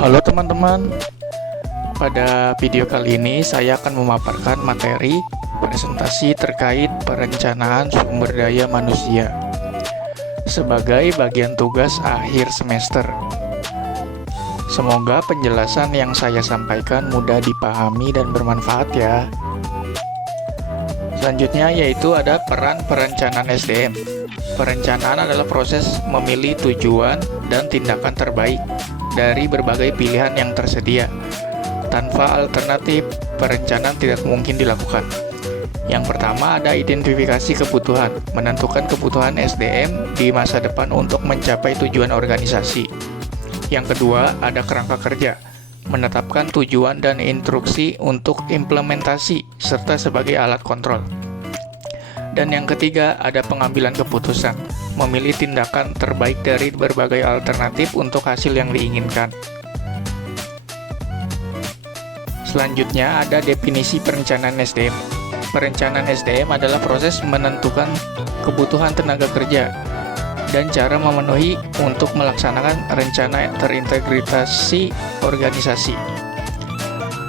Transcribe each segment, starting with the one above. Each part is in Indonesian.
Halo teman-teman, pada video kali ini saya akan memaparkan materi presentasi terkait perencanaan sumber daya manusia sebagai bagian tugas akhir semester. Semoga penjelasan yang saya sampaikan mudah dipahami dan bermanfaat ya. Selanjutnya yaitu ada peran perencanaan SDM. Perencanaan adalah proses memilih tujuan dan tindakan terbaik dari berbagai pilihan yang tersedia. Tanpa alternatif, perencanaan tidak mungkin dilakukan. Yang pertama ada identifikasi kebutuhan, menentukan kebutuhan SDM di masa depan untuk mencapai tujuan organisasi. Yang kedua ada kerangka kerja, menetapkan tujuan dan instruksi untuk implementasi serta sebagai alat kontrol. Dan yang ketiga ada pengambilan keputusan, memilih tindakan terbaik dari berbagai alternatif untuk hasil yang diinginkan. Selanjutnya ada definisi perencanaan SDM. Perencanaan SDM adalah proses menentukan kebutuhan tenaga kerja dan cara memenuhi untuk melaksanakan rencana terintegrasi organisasi.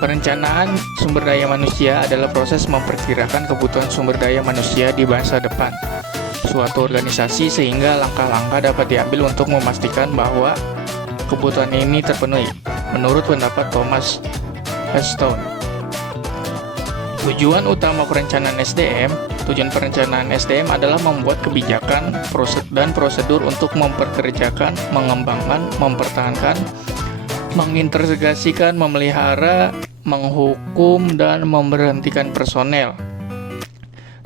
Perencanaan sumber daya manusia adalah proses memperkirakan kebutuhan sumber daya manusia di masa depan suatu organisasi sehingga langkah-langkah dapat diambil untuk memastikan bahwa kebutuhan ini terpenuhi. Menurut pendapat Thomas Heston, tujuan utama perencanaan SDM adalah membuat kebijakan dan prosedur untuk memperkerjakan, mengembangkan, mempertahankan, mengintegrasikan, memelihara, menghukum, dan memberhentikan personel.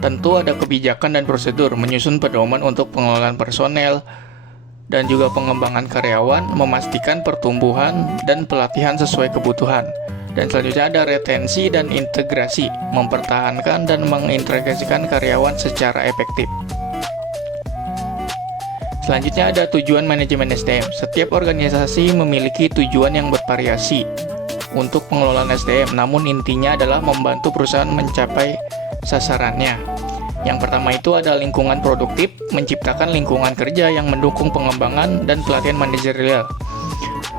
Tentu ada kebijakan dan prosedur, menyusun pedoman untuk pengelolaan personel, dan juga pengembangan karyawan, memastikan pertumbuhan dan pelatihan sesuai kebutuhan. Dan selanjutnya ada retensi dan integrasi, mempertahankan dan mengintegrasikan karyawan secara efektif. Selanjutnya ada tujuan manajemen SDM. Setiap organisasi memiliki tujuan yang bervariasi untuk pengelolaan SDM, namun intinya adalah membantu perusahaan mencapai sasarannya. Yang pertama itu ada lingkungan produktif, menciptakan lingkungan kerja yang mendukung pengembangan dan pelatihan manajerial.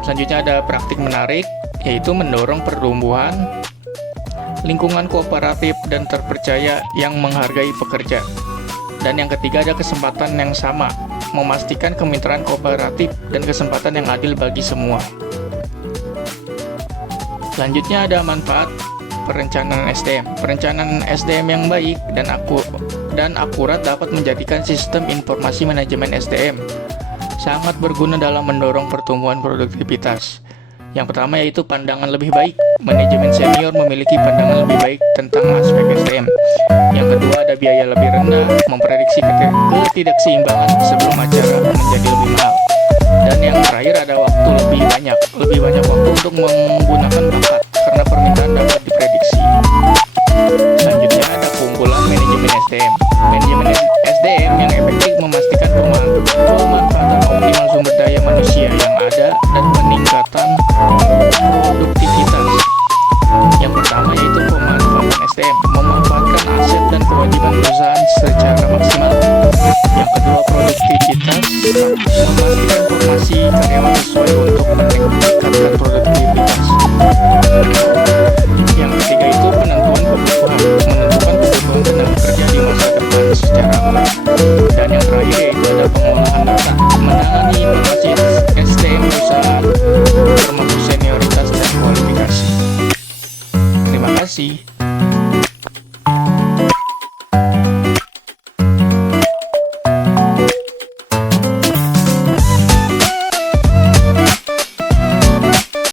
Selanjutnya ada praktik menarik, yaitu mendorong pertumbuhan, lingkungan kooperatif dan terpercaya yang menghargai pekerja. Dan yang ketiga ada kesempatan yang sama, memastikan kemitraan kooperatif dan kesempatan yang adil bagi semua. Selanjutnya ada manfaat perencanaan SDM. Perencanaan SDM yang baik dan akurat dapat menjadikan sistem informasi manajemen SDM sangat berguna dalam mendorong pertumbuhan produktivitas. Yang pertama yaitu pandangan lebih baik. Manajemen senior memiliki pandangan lebih baik tentang aspek SDM. Yang kedua ada biaya lebih rendah, memprediksi ketidakseimbangan sebelum acara menjadi lebih mahal. Dan yang terakhir ada waktu lebih banyak waktu untuk menggunakan bakat karena permintaan dapat diprediksi. Selanjutnya ada keunggulan manajemen SDM. Manajemen SDM yang efektif memastikan pemanfaatan optimal sumber daya manusia yang ada dan peningkatan produktivitas. Yang pertama yaitu pemanfaatan SDM, memanfaatkan aset dan kewajiban perusahaan secara maksimal. Yang kedua produktivitas, memastikan formasi karyawan sesuai untuk meningkatkan